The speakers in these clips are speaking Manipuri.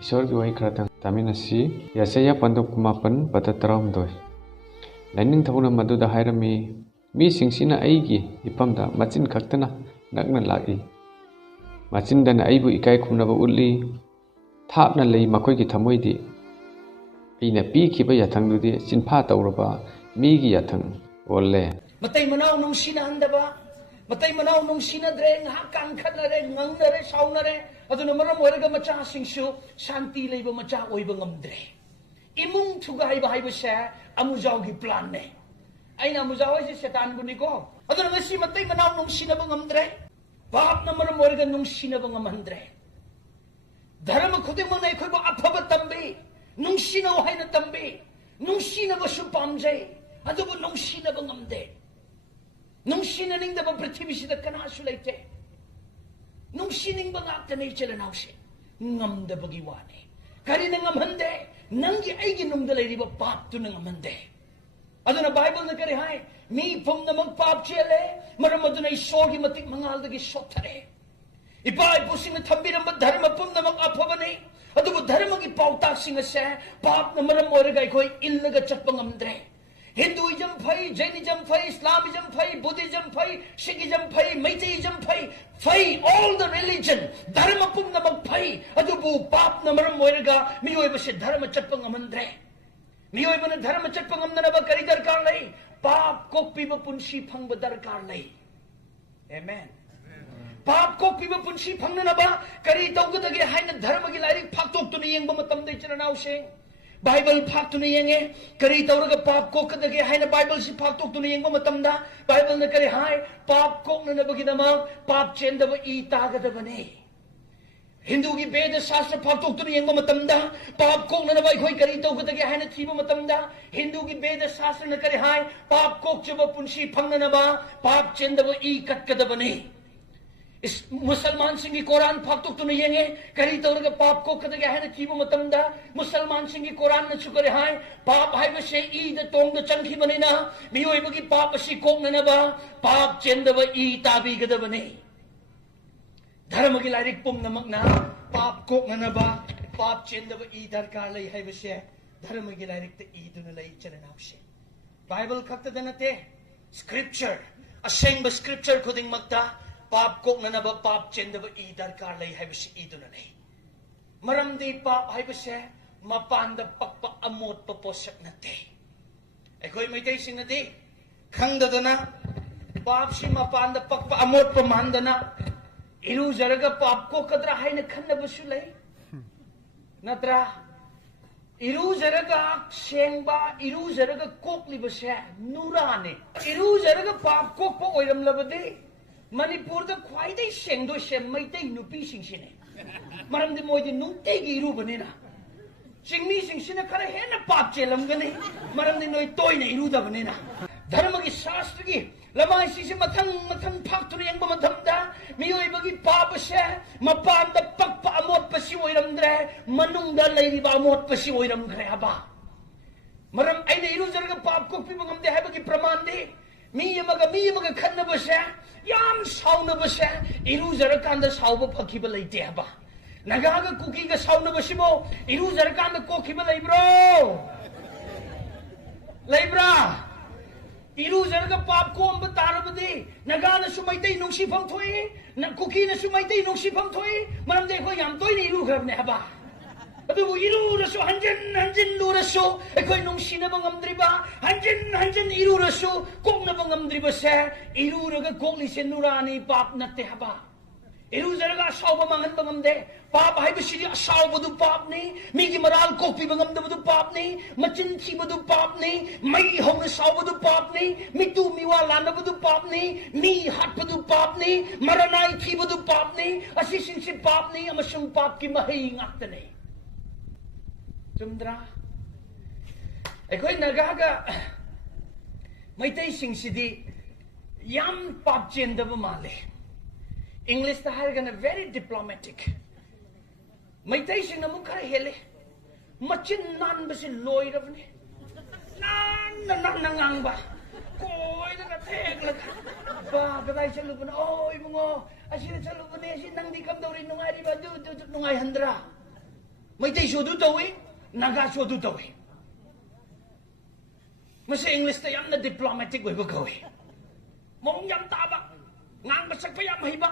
ईश्वर की वही खरतंग तामिनसी यासया पंदोक कुमापन पततराम दोय लाइनिंग थबुना मदुदा हायरमी मी सिंगसिना आईगी इपमदा मचिन खक्तना नगना लागी मचिनदन आईबु इकाई खुमनबा उल्ली थापना लई मखोई की थमोइदी अइना पीखिबा याथंगदुदी चिनफा तौरबा मीगी याथंग ओल्ले मतै मनाव नुंसिना हंदबा मतै मनाव नुंसिना द्रे ngha kan khanare ngangnare saunare aduna maram oiraga macha singsu shanti leiba macha oiba ngamdre imung thugai ba haiba se amujau gi plan ne aina amujau se setan buni ko aduna ngasi matai manaw nungsina ba ngamdre bap na maram oiraga nungsina ba ngamandre dharma khuding mo nai khoi ba aphaba tambi nungsina haina tambi nungsina ba su pamjai adubu nungsina ba ngamde nungsina ning da ba prithvi sida kana su leite nungsining ba ngak tanay chila nausi ngam da bagi wani kari na ngamhande nangi aigi nung da lay riba pap tu na ngamhande aduna Bible na kari hai mi pum na mag pap chile maram aduna isogi matik mangal da gi sotare ipa ay pusing na thambiram ba dharma pum na mag aphabani adubu dharma gi pautak singa se pap na maram oragay koy illaga chakpa ngamdre Hinduism phai, Jainism phai, Islamism phai, Buddhism phai, Sikhism phai, Maitaiism phai, all the religion, dharma pum namak phai, adubu pap namaram moiraga, miyoy ba se dharma chatpang amandre. Miyoy ba na dharma chatpang amna ba kari darkar lai, pap kokpi ba punsi phang ba darkar lai. Amen. Pap kokpi ba punsi phang na ba kari tawgadagi hai na dharma gi lairik phaktok tu ni yeng ba matam dai chana se. Bible phak tu ni yenge kari tawraga pap kok kadage hai na Bible si phak tok tu ni yengba matamda Bible na kari hai pap kok na nabagi nama pap chen da ba I taga da bane Hindu gi Veda Shastra phak tok tu ni yengba matamda pap kok na nabai khoi kari taw kadage hai na thiba matamda Hindu gi Veda Shastra na kari hai pap kok chaba punsi phang na ba pap chen da ba I kat kada bane Musalman singi Quran phaktuk tu yenge kari tawraga pap ko kadage hai na thiba matamda Musalman singi Quran na chukare hai pap hai ba se I da tong da changhi bane na miyoi bagi pap si kok na ba pap chenda ba I tabi gada bane dharma gi lairik pum namak na pap kok na ba pap chenda ba I darkar lai hai ba se dharma gi lairik ta I tu na lai chana se Bible khakta da nate scripture aseng ba scripture khuding magta pap kok na ba pap chen da ba I darkar lai hai bisi I do na nei maram di pap hai bisi mapan da pakpa amot pa posak na te ekoi mai tay sing na di khang da na pap si mapan da pakpa amot pa man da na iru jaraga pap ko kadra hai na khan na basu lai natra iru jaraga sengba iru jaraga kok li basi nura ne iru jaraga pap kok pa oiram labade Manipur da khwaidai sengdo sem maitai nupi singsine maramdi moidi nungtegi iru banena singmi singsine khara hena pap chelam gane maramdi noi toina iru da banena dharma gi shastra gi lamai si mathang mathang phak tu yang ba matham da miyoi bagi pap se mapan da pakpa amot pasi oiram dre manung da lairi ba amot pasi oiram gre aba maram aina iru jarga pap ko pi bangam de ha bagi praman de mi yamaga khanna ba se yam sauna ba se iru jara kanda sauba phakhiba leite aba nagaga kuki ga sauna ba sibo iru jara kanda kokhiba leibro leibra iru jara ga pap ko amba tarabade nagana sumaitei nungsi pham thoi na kuki na sumaitei nungsi pham thoi maram de ko yam toi ni iru grabne aba adubu iru rasu hanjin lu rasu ekoi nungsina ba ngamdriba hanjin iru rasu kokna ba ngamdriba se iru raga kokli se nurani pap natte haba iru jaraga sauba mangan ba ngamde pap hai bisi sauba du pap ni migi maral kopi ba ngamda du pap ni machin thi ba du pap ni mai hong sauba du pap ni mitu miwa landa ba du pap ni mi hat ba du pap ni maranai thi ba du pap ni asisin si pap ni amasung pap ki mahai ngakta ni Chumdra ekoi nagaga maitai singsidi yam pap chen da ba male English ta har gana very diplomatic maitai sing na mukhara hele machin nan ba si loi ravne nan ngang ba koi da thek la ba kadai chalu ba oi bungo asina chalu ba ne si nang di kam dori nungai ri ba du nungai handra Maitai so du tawi, Naga so du tawi. Masa English ta yam na diplomatic way ba gawi. Mong yam taba, ngang basak pa yam hiba.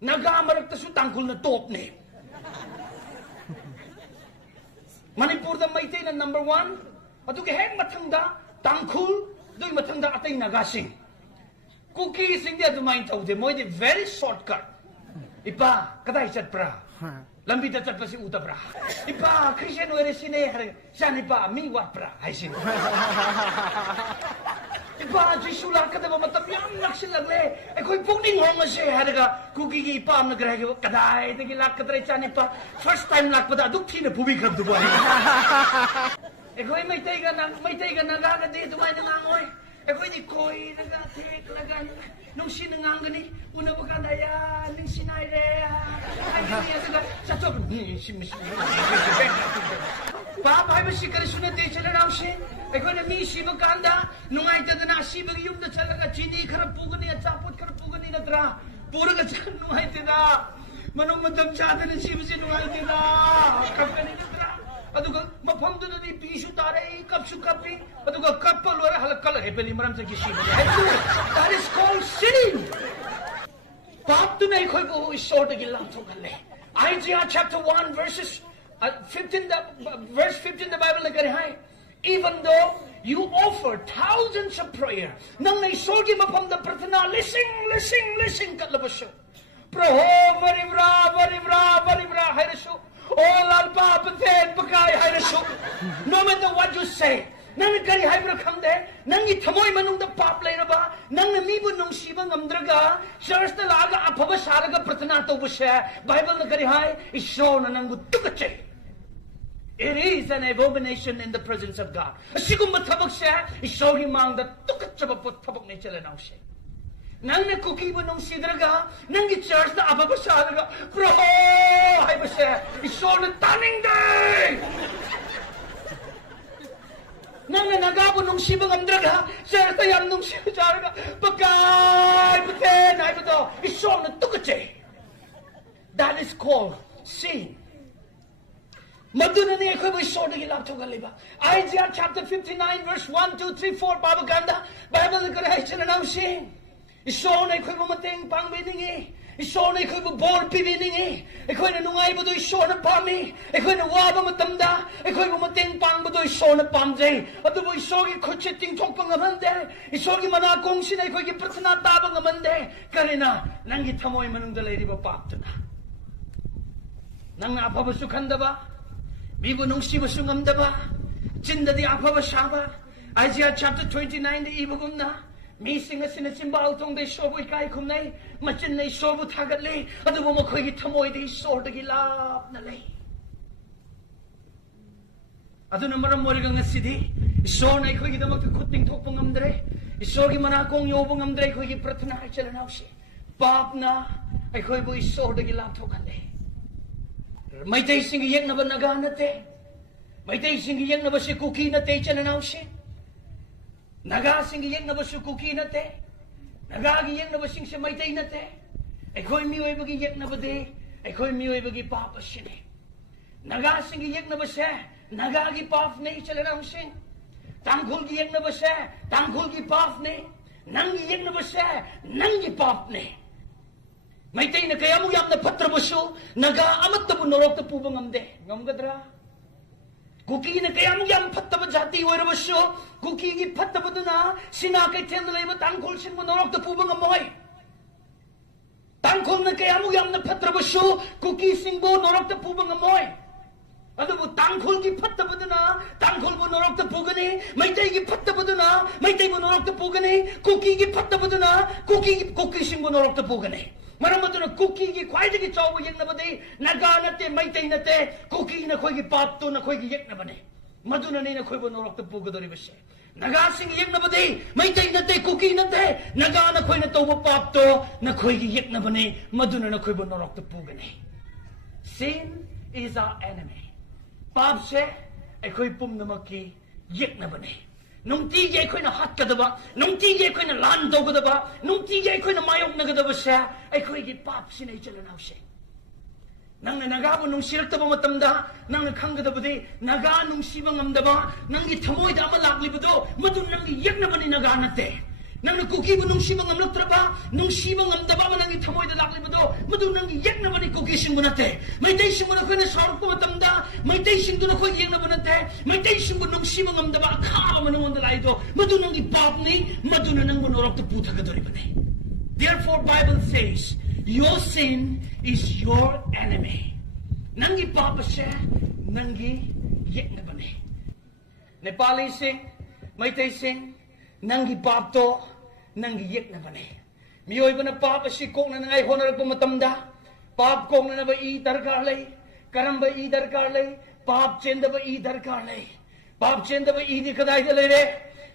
Naga marak ta su tangkul na top ne. Manipur da Maitai na number 1. Atu ke heng mathangda tangkul doi mathangda atay Naga sing. Cookie sing dia tu main tahu je, moi de very shortcut. Ipa, kadai chat pra. Lambi da chat pasi uta pra. Ipa, Christian were sine har, san ipa mi wat pra, hai sin. Ipa, jisula kada ba matam yam naksin lagle. E koi pukning hong ase har ga cookie ki ipa am nagra ke kadai de ki lak kadai chan ipa first time lak pada duk thi na pubi krab du ba. E koi Maitai ga naga ga de tu mai nang oi. Aku ini koi naga tek lagan nung sinangang gani una baganda ya ning sinai re ai ni asaga satu ni sim pa pai ba sikar suna te chala raw si aku na mi si baganda nung ai ta na si bag yum da chala ga chini khara pugani achapot khara pugani na tra pura ga nung ai te da manong madam cha da si bi nung ai te da kapani na tra aduga mafamdu na di pisu tare kapsu kapi aduga kappa lora halakal hebeli maram sa kisi that is called sinning pap tu nai khoi ko ishor de gilam thokale Isaiah chapter 1 verse 15 the Bible na kare hai even though you offer thousands of prayer nang nai sorgi mafam da pratana listen katlabasho praho varibra hayraso all alpa pathet pakai hayraso no matter what you say nang kari haybra khamde nang gi thamoi manung da pap leiraba nang mi bu nung siba ngamdraga church da laga aphaba saraga pratana to bushe Bible na kari hai ishon nang gu tukache. It is an abomination in the presence of God. Asigum mathabak se ishogi mang da tukachaba pot thabak ne chale naw se nang na cookie bu nung sidraga nang gi church da aphaba saraga pro hay ba se ishon taning day nang nagabu nung sibang amdraga church da yam nung sibaraga pagkai puten hay ba to ishon tukache. That is called sin. Maduna ni ekoi boy so de lap thoga leba Isaiah chapter 59 verse 1 2 3 4 Baba Ganda Bible ni kare chana nam sing iso na ekoi mo mateng pang biningi iso na ekoi mo bor pibiningi ekoi na nungai bo do iso na pami ekoi na waba matamda ekoi mo mateng pang bo do iso na pamjai adu bo iso gi khoche ting thok pang amande iso gi mana kong sin ekoi gi prathana ta bang amande karena nangi thamoi manung da leiri ba paptuna nang na apha su khanda ba mibu nung siba su ngamda ba jinda di apha ba saba Isaiah chapter 29 the ibugum na mi singa sina simba autong de shobu ikai khumnai machin nei shobu thagat le adu mo khoi gi thamoi de sor de gi lap na le adu namaram mori gang sidi sor nei khoi gi damak khutting thok pangam dre isor gi mana kong yo bangam dre khoi gi prathana chalan ausi pap na ai khoi bo isor de gi lap thokat le Maitai sing yek na ba naga na te Maitai sing yek na ba si cookie na te chalan ausi naga sing yek na ba si cookie na te naga gi yek na ba sing si Maitai na te ai khoi mi oi ba gi yek na ba de ai khoi mi oi ba gi pap sine naga sing yek na ba se naga gi pap nei chalan ausi tangkhul gi yek na ba se tangkhul gi pap ne nang gi yek na ba se nang gi pap ne Maitai na kaya mo yam na patrabaso naga amat na bunorok na pubang amde ngamgadra kuki na kaya mo yam pataba jati oirabaso kuki gi pataba na sinakay tenlay ba tangkol sin bunorok na pubang amoy tangkol na kaya mo yam na patrabaso kuki sing bunorok na pubang amoy ado mo tangkol gi pataba na tangkol bunorok na pugani Maitai gi pataba na Maitai bunorok na pugani kuki gi pataba na kuki sing bunorok na pugani Maramaduna cookie gi kwai gi chaw yek na bade naga na te Maitai na te cookie na khoi gi pap to na khoi gi yek na bane maduna ne na khoi bo norok te pugadori bese naga sing yek na bade Maitai na te cookie na te naga na khoi na to bo pap to na khoi gi yek na bane maduna na khoi bo norok te pugane. Sin is our enemy. Pap se ai khoi pum na maki yek na bane nungtigi aikoina hatkadaba nungtigi aikoina lan tawgadaba nungtigi aikoina mayok nagadaba sa aikoigi pap sinay chalanawse Nang nagabu nung sirakta ba matamda, nang nakangadabadi, naga nung sibang amdaba, nang itamoy da malaklibado, madun nang iyak na ba ni naganate. Nang nagkukibo nung sibang amlaktraba, nung sibang amdaba man nang itamoy da laklibado, madun nang iyak na ba ni kukising mo nate. May taysing mo na ko na sarap ko matamda, may taysing doon ako iyak na ba nate, may taysing mo nung sibang amdaba, akaka man nung andalay do, madun nang ipap ni, madun na nang manurap to puta ka doon ni. Therefore, Bible says, your sin is your enemy. Nangi papa siya, nangi yek na ba ni? Nepali sing, Maitai sing, nangi papto, nangi yek na ba ni? Miyoy ba na papa si kong na nangay honar pumatamda? Pap kong na ba idar karlay? Karamba idar karlay? Pap chenda ba idar karlay? Pap chenda ba idi kaday dalay re?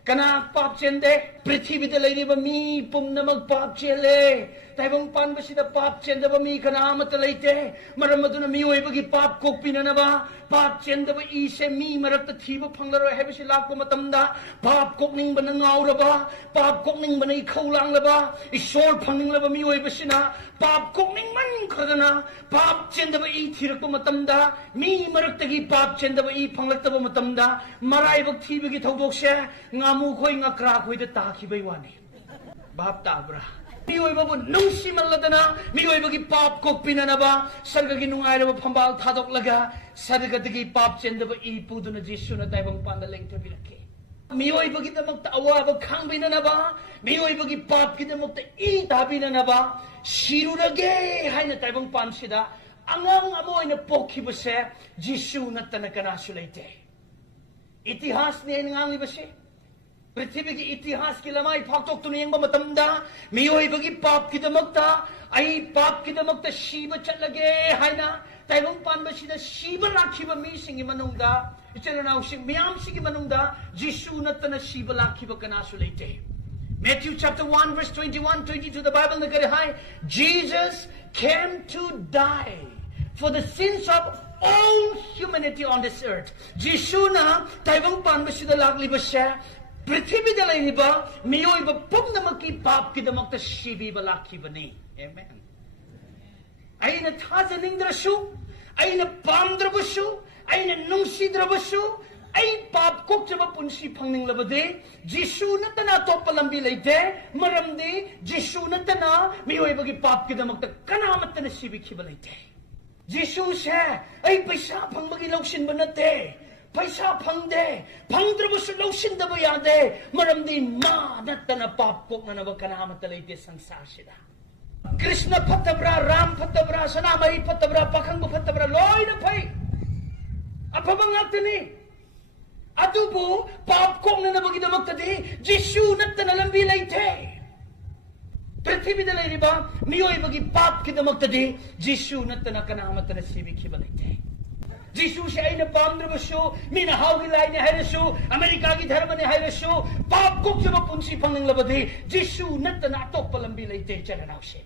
Kana pap chende, prithvi dalay di ba mi pum na magpap chele? Taibang pan ba sila pap chenda ba mi kana matalayte? Maramado na miyoy bagi pap kok pinana ba? Pap chenda ba ise mi marakta thiba panglaro hebe sila ko matamda? Pap kok ning ba nangaura ba? Pap kok ning ba na ikaw lang la ba? Isor pangning la ba miyoy ba sila? Pap kok ning man kada na? Pap chenda ba itirak ko matamda? Mi marakta gi pap chenda ba i panglakta ba matamda? Maray bag thiba gi tawbok siya? Ngamu ko'y ngakra ko'y da takibay wani. Bap tabra. Miyoy ba po, nung simalada na, miyoy ba ki pap kok pinana ba, sarga ginungay na ba pambal tadok laga, sarga digi pap chenda ba ipu do na Jesu na tayo bang pandaling tabilaki. Miyoy ba kita magtaawa ba kang binana ba, miyoy ba ki pap kita magtaitabi na ba, sirurage hay na tayo bang pansida, angang amoy na poki ba siya, Jesu na tanakanasulite. Itihas niya nangangi ba siya? पृथ्वी की इतिहास की लमाई फाक्तोक तो नहीं मतमदा मियोई बगी पाप की दमकता आई पाप की दमकता शीब चल लगे है ना ताइबंग पान बशीदा शीब लाखी ब मी सिंगी मनुंगदा इचल नाउ सिंग मियाम सिंगी मनुंगदा जिसु नतना शीब लाखी ब कनासु लेते Matthew chapter 1 verse 21 22 the Bible ने करे है Jesus came to die for the sins of all humanity on this earth जिसु ना ताइबंग पान बशीदा लाखली बशा पृथ्वी दलैबा मियोइबा पुम्नमकी पाप की दमकता शिबीबा लाखिबनी आमेन अइना थाजनिंद्रसु अइना पामद्रबसु अइना नुंसिद्रबसु अइ पाप कोक्चबा पुंसी फंगनिंगलबदे जिसु नतना तोप लंबी लेते मरमदे जिसु नतना मियोइबा की पाप की दमकता कनामतन शिबिखिबा लेते जिसु से अइ पैसा फंगबगी लौसिन बनते पैसा फंगदे फंगद्रबसु लौसिनदबा यादे मरमदी मा नतना पाप कोकननबा कनामत लेते संसारसिदा कृष्ण फतब्रा राम फतब्रा सनामरी फतब्रा पाखंग फतब्रा लोइना फै अफबा ngakतनी अदुबु पाप कोकननबगी दमक्तदि जिसु नतना लंबी लेते पृथ्वीदा लेरिबा मियोइबगी पाप की दमक्तदि जिसु नतना कनामतन सिबिखिबा लेते जिसु से आइना पामद्रबसु मीना हाउगी लाइने हैरसु अमेरिका की धर्म ने हैरसु पाप कोक्चबा पुंसी फंगनिंगलबदि जिसु नतना अतोप्प लंबी लेते चलनाउसे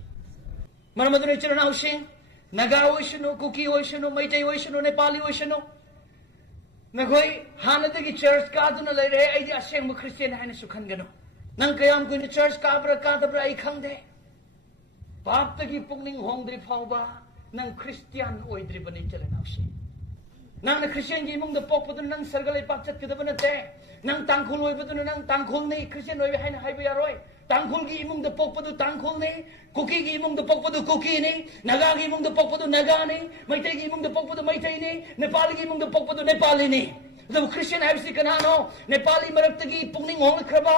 मरमदुने चलनाउसे नगा ओइसनु कुकी ओइसनु मैतै ओइसनु नेपाली ओइसनु नखोइ हानदगी चर्च कादुना लेरे आइदि असेंग क्रिश्चियन हैनसु खनगनु नंग कयाम कुइन चर्च काब्रा कादब्रा आई खंगदे पापतगी पुंगनिंग होंगद्रि फाउबा नंग क्रिश्चियन ओइद्रि बनि चलनाउसे नंग क्रिश्चियन की इमुंग द पोकपदु नंग सरगलै पाक चतकदब नते नंग तांखुल ओइबदु नंग तांखुल नै क्रिश्चियन ओइबे हाइन हाइबे यारोय तांखुल की इमुंग द पोकपदु तांखुल नै कुकी की इमुंग द पोकपदु कुकी नै नगा की इमुंग द पोकपदु नगा नै मैतै की इमुंग द पोकपदु मैतै नै नेपाली की इमुंग द पोकपदु नेपाली नै द क्रिश्चियन हाइबसि कनानो नेपाली मरक्तगी पुंगनिंग होंगख्रबा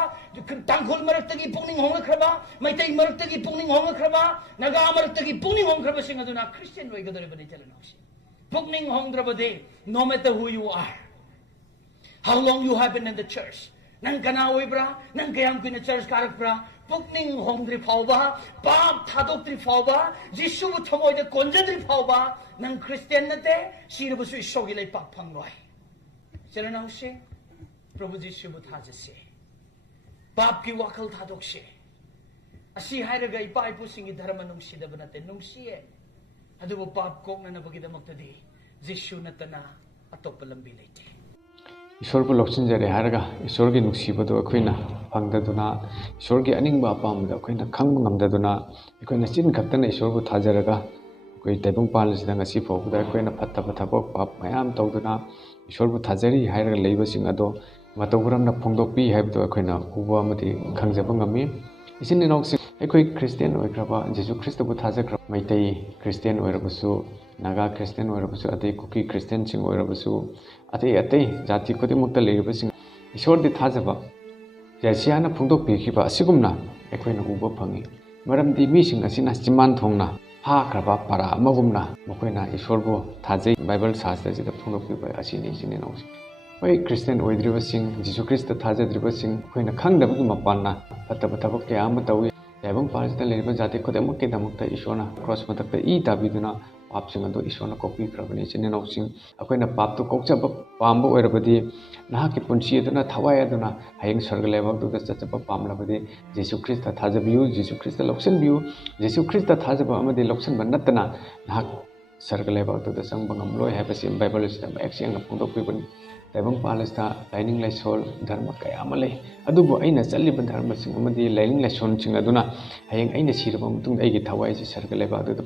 तांखुल मरक्तगी पुंगनिंग होंगख्रबा मैतै मरक्तगी पुंगनिंग होंगख्रबा नगा मरक्तगी पुंगनिंग होंगख्रबा सिंग अदुना क्रिश्चियन ओइगदरे बनि चलनाउसि Pukning hongdrabade, no matter who you are, how long you have been in the church, nang kanaoy bra, nang kayam ko na church karak bra, pukning hongdri pauba, pap thadokdri pauba, Jisu bu thamoy de konjadri pauba, nang Christian nate, sino bu sui shogilay pap pangloy. Sila na ushe, Prabhu Jisu bu thajase, pap ki wakal thadokse, asi hayraga ipay po singi dharma nung sidaba nate, nung siye. अदुबो पाप कोकना बगिदमक्तदि जिसु नतना अतोप्प लंबी लेते ईश्वर को लौचिनजरे हारगा ईश्वर की नुक्सीबदो अखोइना फंगददुना ईश्वर की अनिंगबा अपामदा अखोइना खंग ngमददुना अखोइना चिन खक्तना ईश्वर को थाजरगा ꯑꯩꯈꯣꯏ ꯇꯥꯏꯕꯪꯄꯥꯟꯁꯤꯗ ꯉꯁꯤ ꯐꯥꯎꯕꯗ ꯑꯩꯈꯣꯏꯅ ꯐꯠꯇꯕ ꯊꯕꯛ ꯄꯥꯞ ꯃꯌꯥꯝ ꯇꯧꯗꯨꯅ ꯏꯁꯣꯔꯕꯨ ꯊꯥꯖꯔꯤ ꯍꯥꯏꯔꯒ ꯂꯩꯕꯁꯤꯡ ꯑꯗꯣ ꯃꯇꯧ ꯀꯔꯝꯅ ꯐꯣꯡꯗꯣꯛꯄꯤ ꯍꯥꯏꯕꯗꯣ ꯑꯩꯈꯣꯏꯅ ꯎꯕ ꯑꯃꯗꯤ ꯈꯪꯖꯕ ꯉꯝꯃꯤ꯫ ꯏꯆꯤꯟ ꯏꯅꯥꯎꯁꯤꯡ, ꯑꯩꯈꯣꯏ ꯈ꯭ꯔꯤꯁꯇꯤꯌꯟ ꯑꯣꯏꯈ꯭ꯔꯕ ꯖꯤꯁꯨ ꯈ꯭ꯔꯤꯁꯇꯕꯨ ꯊꯥꯖꯈ꯭ꯔꯕ ꯃꯩꯇꯩ ꯈ꯭ꯔꯤꯁꯇꯤꯌꯟ ꯑꯣꯏꯔꯕꯁꯨ, ꯅꯥꯒꯥ ꯈ꯭ꯔꯤꯁꯇꯤꯌꯟ ꯑꯣꯏꯔꯕꯁꯨ, ꯑꯇꯩ ꯀꯨꯀꯤ ꯈ꯭ꯔꯤꯁꯇꯤꯌꯟꯁꯤꯡ ꯑꯣꯏꯔꯕꯁꯨ, ꯑꯇꯩ ꯑꯇꯩ ꯖꯥꯇꯤ ꯈꯨꯗꯤꯡꯃꯛꯇ ꯂꯩꯔꯤꯕꯁꯤꯡ ꯏꯁꯣꯔꯗꯤ ꯊꯥꯖꯕ ꯃꯦꯁꯤꯌꯥꯅ ꯐꯣꯡꯗꯣꯛꯄꯤꯈꯤꯕ ꯑꯁꯤꯒꯨꯝꯅ ꯑꯩꯈꯣꯏꯅ ꯎꯕ ꯐꯪꯏ꯫ ꯃꯔꯝꯗꯤ ꯃꯤꯁꯤꯡ ꯑꯁꯤꯅ ꯆꯤꯝꯕꯥꯟ ꯊꯣꯡꯅ ꯐꯥꯈ꯭ꯔꯕ ꯄꯔꯥ ꯑꯃꯒꯨꯝꯅ ꯃꯈꯣꯏꯅ ꯏꯁꯣꯔꯕꯨ ꯊꯥꯖꯩ꯫ ꯕꯥꯏꯕꯜ ꯁꯥꯁꯇ꯭ꯔꯁꯤꯗ ꯐꯣꯡꯗꯣꯛꯄꯤꯕ ꯑꯁꯤꯅꯤ ꯏꯆꯤꯟ ꯏꯅꯥꯎꯁꯤꯡ꯫ ꯍꯣꯏ, ꯈ꯭ꯔꯤꯁꯇꯤꯌꯟ ꯑꯣꯏꯗ꯭ꯔꯤꯕꯁꯤꯡ, ꯖꯤꯁꯨ ꯈ꯭ꯔꯤꯁꯇ ꯊꯥꯖꯗ꯭ꯔꯤꯕꯁꯤꯡ, ꯑꯩꯈꯣꯏꯅ ꯈꯪꯗꯕꯒꯤ ꯃꯄꯥꯟꯅ ꯐꯠꯇꯕ ꯊꯕꯛ ꯀꯌా ꯑꯃ ꯇꯧꯏ꯫ ꯇꯥꯏꯕꯪꯄꯥꯟꯁꯤꯗ ꯂꯩꯔꯤꯕ ꯖꯥꯇꯤ ꯈꯨꯗꯤꯡꯃꯛꯀꯤꯗꯃꯛꯇ ꯏꯁꯣꯔꯅ ꯀ꯭ꯔꯣꯁ ꯃꯊꯛꯇ ꯏ ꯇꯥꯕꯤꯗꯨꯅ ꯄꯥꯞꯁꯤꯡ ꯑꯗꯨ ꯏꯁꯣꯔꯅ ꯀꯣꯛꯄꯤꯈ꯭ꯔꯕꯅꯤ ꯏꯆꯤꯟ ꯏꯅꯥꯎꯁꯤꯡ꯫ ꯑꯩꯈꯣꯏꯅ ꯄꯥꯞꯇꯨ ꯀꯣꯛꯆꯕ ꯄꯥꯝꯕ ꯑꯣꯏꯔꯕꯗꯤ, ꯅꯍꯥꯛꯀꯤ ꯄꯨꯟꯁꯤ ꯑꯗꯨꯅ ꯊꯋꯥꯏ ꯑꯗꯨꯅ ꯍꯌꯦꯡ ꯁ꯭ꯋꯔꯒ ꯂꯩꯕꯥꯛꯇꯨꯗ ꯆꯠꯆꯕ ꯄꯥꯝꯂꯕꯗꯤ Jesus Christ ꯊꯥꯖꯕꯤꯌꯨ, Jesus Christ ꯂꯧꯁꯤꯟꯕꯤꯌꯨ꯫ Jesus Christ ꯊꯥꯖꯕ ꯑꯃꯗꯤ ꯂꯧꯁꯤꯟꯕ ꯅꯠꯇꯅ ꯅꯍꯥꯛ ꯁ꯭ꯋꯔꯒ ꯂꯩꯕꯥꯛꯇꯨꯗ ꯆꯪꯕ ꯉꯝꯂꯣꯏ ꯍꯥꯏꯕꯁꯤ ꯕꯥꯏꯕꯜ ꯑꯁꯤꯗ ꯃꯌꯦꯛ ꯁꯦꯡꯅ ꯐꯣꯡꯗꯣꯛꯄꯤꯕꯅꯤ꯫ ꯇꯥꯏꯕꯪꯄꯥꯟ ꯑꯁꯤꯗ ꯂꯥꯏꯅꯤꯡ ꯂꯥꯏꯁꯣꯜ ꯙꯔꯃ ꯀꯌꯥ ꯑꯃ ꯂꯩ꯫ ꯑꯗꯨꯕꯨ ꯑꯩꯅ ꯆꯠꯂꯤꯕ ꯙꯔꯃꯁꯤꯡ ꯑꯃꯗꯤ ꯂꯥꯏꯅꯤꯡ ꯂꯥꯏꯁꯣꯜꯁꯤꯡ ꯑꯗꯨꯅ ꯍꯌꯦꯡ ꯑꯩꯅ ꯁꯤꯔꯕ ꯃꯇꯨꯡꯗ ꯑꯩꯒꯤ ꯊꯋꯥꯏꯁꯤ ꯁ꯭ꯋꯔꯒ ꯂꯩꯕꯥꯛꯇꯨꯗ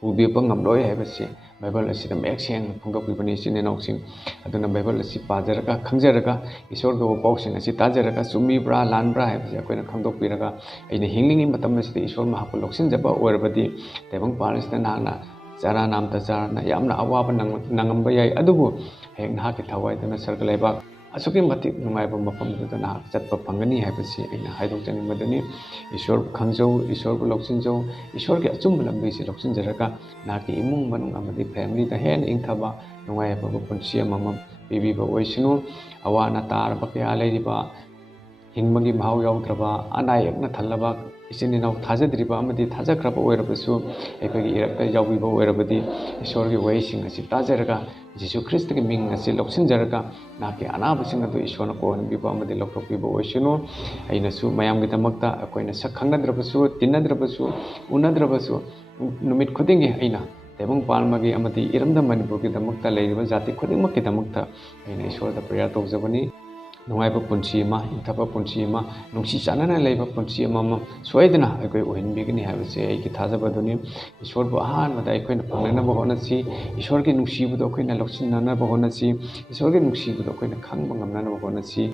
ꯄꯨꯕꯤꯕ ꯉꯝꯂꯣꯏ ꯍꯥꯏꯕꯁꯤ ꯕꯥꯏꯕꯜ ꯑꯁꯤꯗ ꯃꯌꯦꯛ ꯁꯦꯡꯅ ꯐꯣꯡꯗꯣꯛꯄꯤꯕꯅꯤ ꯏꯆꯤꯟ ꯏꯅꯥꯎꯁꯤꯡ꯫ ꯑꯗꯨꯅ ꯕꯥꯏꯕꯜ ꯑꯁꯤ ꯄꯥꯖꯔꯒ, ꯈꯪꯖꯔꯒ, ꯏꯁꯣꯔꯒꯤ ꯋꯥꯄꯥꯎꯁꯤꯡ ꯑꯁꯤ ꯇꯥꯖꯔꯒ ꯆꯨꯝꯃꯤꯕ꯭ꯔꯥ ꯂꯥꯟꯕ꯭ꯔꯥ ꯍꯥꯏꯕꯁꯤ ꯑꯩꯈꯣꯏꯅ ꯈꯪꯗꯣꯛꯄꯤꯔꯒ ꯑꯩꯅ ꯍꯤꯡꯂꯤꯉꯩ ꯃꯇꯝ ꯑꯁꯤꯗ ꯏꯁꯣꯔ ꯃꯍꯥꯛꯄꯨ ꯂꯧꯁꯤꯟꯖꯕ ꯑꯣꯏꯔꯕꯗꯤ ꯇꯥꯏꯕꯪꯄꯥꯟ ꯑꯁꯤꯗ ꯅꯍꯥꯛꯅ ꯆꯔꯥ ꯅꯥꯝꯇ ꯆꯥꯔꯅ ꯌꯥꯝꯅ ꯑꯋꯥꯕ ꯅꯪꯉꯝꯕ ꯌꯥꯏ꯫ ꯑꯗꯨꯕꯨ ꯍꯌꯦꯡ ꯅꯍꯥꯛꯀꯤ ꯊꯋꯥꯏꯗꯨꯅ ꯁ꯭ꯋꯔꯒ ꯂꯩꯕꯥꯛ ꯑꯁꯨꯛꯀꯤ ꯃꯇꯤꯛ ꯅꯨꯡꯉꯥꯏꯕ ꯃꯐꯝꯗꯨꯗ ꯅꯍꯥꯛ ꯆꯠꯄ ꯐꯪꯒꯅꯤ ꯍꯥꯏꯕꯁꯤ ꯑꯩꯅ ꯍꯥꯏꯗꯣꯛꯆꯅꯤꯡꯕꯗꯨꯅꯤ꯫ ꯏꯁꯣꯔꯕꯨ ꯈꯪꯖꯧ, ꯏꯁꯣꯔꯕꯨ ꯂꯧꯁꯤꯟꯖꯧ, ꯏꯁꯣꯔꯒꯤ ꯑꯆꯨꯝꯕ ꯂꯝꯕꯤꯁꯤ ꯂꯧꯁꯤꯟꯖꯔꯒ ꯅꯍꯥꯛꯀꯤ ꯏꯃꯨꯡ ꯃꯅꯨꯡ ꯑꯃꯗꯤ ꯐꯦꯃꯤꯂꯤꯗ ꯍꯦꯟꯅ ꯏꯪꯊꯕ, ꯅꯨꯡꯉꯥꯏ ꯌꯥꯏꯐꯕ ꯄꯨꯟꯁꯤ ꯑꯃꯃꯝ ꯄꯤꯕꯤꯕ ꯑꯣꯏꯁꯅꯨ꯫ ꯑꯋꯥ ꯑꯅꯥ ꯇꯥꯔꯕ ꯀꯌꯥ ꯂꯩꯔꯤꯕ, ꯍꯤꯡꯕꯒꯤ ꯃꯍꯥꯎ ꯌꯥꯎꯗ꯭ꯔꯕ, ꯑꯅꯥ ꯑꯌꯦꯛꯅ ꯊꯜꯂꯕ ꯏꯆꯤꯟ ꯏꯅꯥꯎ ꯊꯥꯖꯗ꯭ꯔꯤꯕ ꯑꯃꯗꯤ ꯊꯥꯖꯈ꯭ꯔꯕ ꯑꯣꯏꯔꯕꯁꯨ ꯑꯩꯈꯣꯏꯒꯤ ꯏꯔꯛꯇ ꯌꯥꯎꯕꯤꯕ ꯑꯣꯏꯔꯕꯗꯤ ꯏꯁꯣꯔꯒꯤ ꯋꯥꯍꯩꯁꯤꯡ ꯑꯁꯤ ꯇꯥꯖꯔꯒ ꯖꯤꯁꯨ ꯈ꯭ꯔꯤꯁꯇꯒꯤ ꯃꯤꯡ ꯑꯁꯤ ꯂꯧꯁꯤꯟꯖꯔꯒ ꯅꯍꯥꯛꯀꯤ ꯑꯅꯥꯕꯁꯤꯡ ꯑꯗꯨ ꯏꯁꯣꯔꯅ ꯀꯣꯛꯍꯟꯕꯤꯕ ꯑꯃꯗꯤ ꯂꯧꯊꯣꯛꯄꯤꯕ ꯑꯣꯏꯁꯅꯨ꯫ ꯑꯩꯅꯁꯨ ꯃꯌꯥꯝꯒꯤꯗꯃꯛꯇ ꯑꯩꯈꯣꯏꯅ ꯁꯛ ꯈꯪꯅꯗ꯭ꯔꯕꯁꯨ, ꯇꯤꯟꯅꯗ꯭ꯔꯕꯁꯨ, ꯎꯅꯗ꯭ꯔꯕꯁꯨ ꯅꯨꯃꯤꯠ ꯈꯨꯗꯤꯡꯒꯤ ꯑꯩꯅ ꯇꯥꯏꯕꯪꯄꯥꯟꯃꯒꯤ ꯑꯃꯗꯤ ꯏꯔꯝꯗꯝ ꯃꯅꯤꯄꯨꯔꯒꯤꯗꯃꯛꯇ ꯂꯩꯔꯤꯕ ꯖꯥꯇꯤ ꯈꯨꯗꯤꯡꯃꯛꯀꯤꯗꯃꯛꯇ ꯑꯩꯅ ꯏꯁꯣꯔꯗ ꯄ꯭ꯔꯦꯌꯔ ꯇꯧꯖꯕꯅꯤ꯫ ꯅꯨꯡꯉꯥꯏꯕ ꯄꯨꯟꯁꯤ ꯑꯃ, ꯏꯪꯊꯕ ꯄꯨꯟꯁꯤ ꯑꯃ, ꯅꯨꯡꯁꯤ ꯆꯥꯟꯅꯅ ꯂꯩꯕ ꯄꯨꯟꯁꯤ ꯑꯃꯃꯝ ꯁꯣꯏꯗꯅ ꯑꯩꯈꯣꯏ ꯑꯣꯏꯍꯟꯕꯤꯒꯅꯤ ꯍꯥꯏꯕꯁꯤ ꯑꯩꯒꯤ ꯊꯥꯖꯕꯗꯨꯅꯤ꯫ ꯏꯁꯣꯔꯕꯨ ꯑꯍꯥꯟꯕꯗ ꯑꯩꯈꯣꯏꯅ ꯐꯪꯅꯅꯕ ꯍꯣꯠꯅꯁꯤ꯫ ꯏꯁꯣꯔꯒꯤ ꯅꯨꯡꯁꯤꯕꯗꯨ ꯑꯩꯈꯣꯏꯅ ꯂꯧꯁꯤꯟꯅꯅꯕ ꯍꯣꯠꯅꯁꯤ꯫ ꯏꯁꯣꯔꯒꯤ ꯅꯨꯡꯁꯤꯕꯗꯨ ꯑꯩꯈꯣꯏꯅ ꯈꯪꯕ ꯉꯝꯅꯅꯕ ꯍꯣꯠꯅꯁꯤ꯫